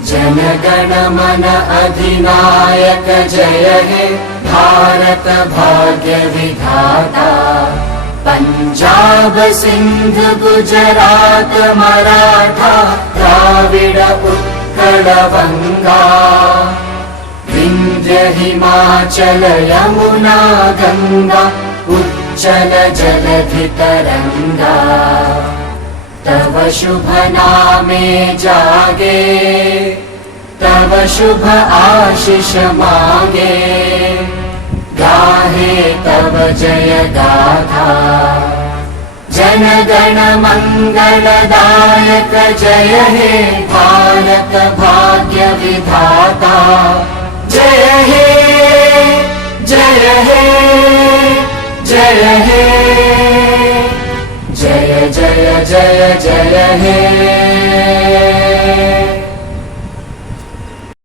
जनगण मन अधिनायक जय हे भारत भाग्य विधाता। पंजाब सिंध गुजरात मराठा द्राविड उत्कल बंगा। विंध्य हिमाचल यमुना गंगा उच्चल जलधि तरंगा। तव शुभ नामे जागे तव शुभ आशीष मांगे। गाहे तव जय गाथा जनगण मंगलदायक जय हे भारत भाग्य विधाता। जय हे जय हे जय हे जय जय जय जय हे।